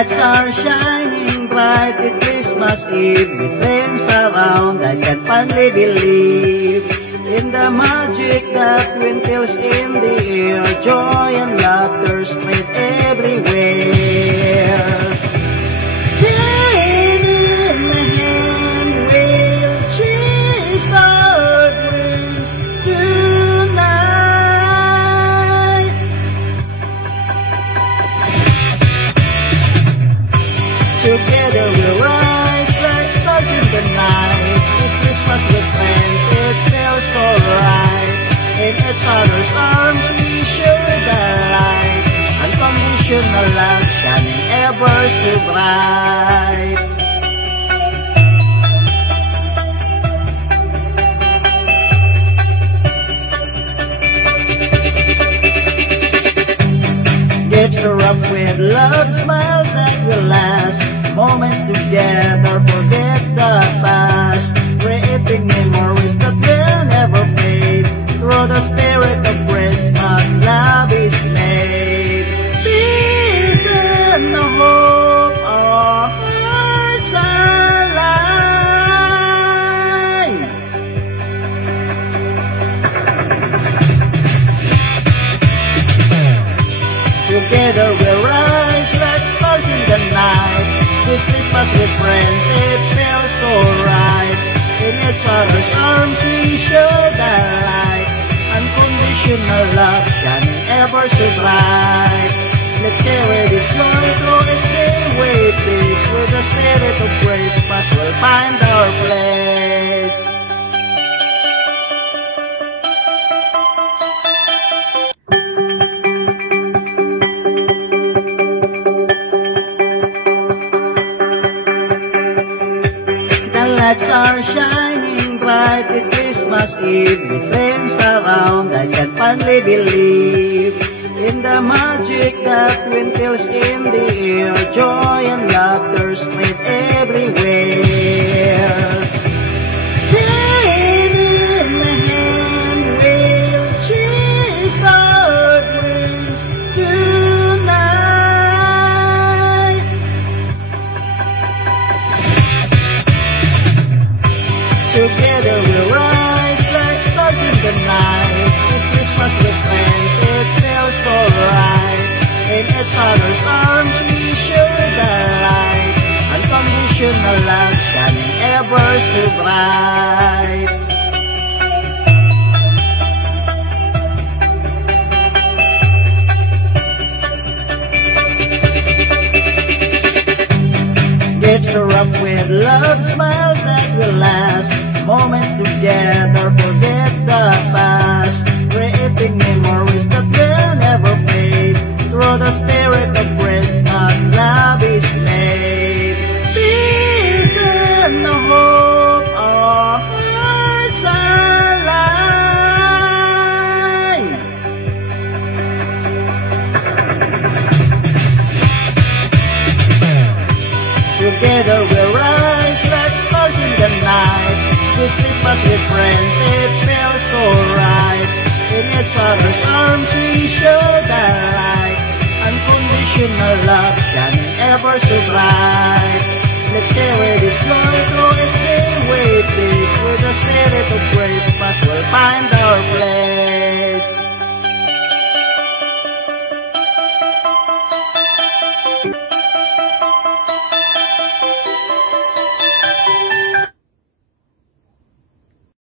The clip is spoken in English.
lights are shining bright with Christmas Eve, with flames around. I can finally believe in the magic that twinkles in the air. Joy and laughter spread everywhere. Hand in hand, we'll chase our dreams tonight. Together we'll rise like stars in the night. This Christmas with friends, it feels so right. In each other's arms we share the light. Unconditional love shining ever so bright. Gifts are up with love, smile that will last. Moments together, forget the past. Creating memories that will never fade. Through the spirit of Christmas, love is made. Peace and the hope, our hearts align. Together we'll rise like stars in the night. This Christmas with friends, it feels so right. In each other's arms we show the light. Unconditional love shining ever so bright. Let's carry this joy through each day with peace. With the spirit of Christmas we'll find our place. The lights are shining bright with Christmas Eve, with flames around. I can finally believe in the magic that twinkles in the air. Joy and laughter spread everywhere. Hand in hand, we'll chase our dreams tonight. Together we'll rise like stars in the night. This Christmas with friends, it feels so right. In each other's arms we share the light. Unconditional love shining ever so bright. Gifts are up with love, smile that will last. Moments together, forget the past. Creating memories that will never fade. Through the spirit of Christmas, love is made. Peace and the hope, our hearts align. Together we'll rise like stars in the night. This Christmas with friends, it feels so right. In each other's arms we show the light. Unconditional love shining ever so bright. Let's carry this joy through each day with peace. With the spirit of Christmas we'll find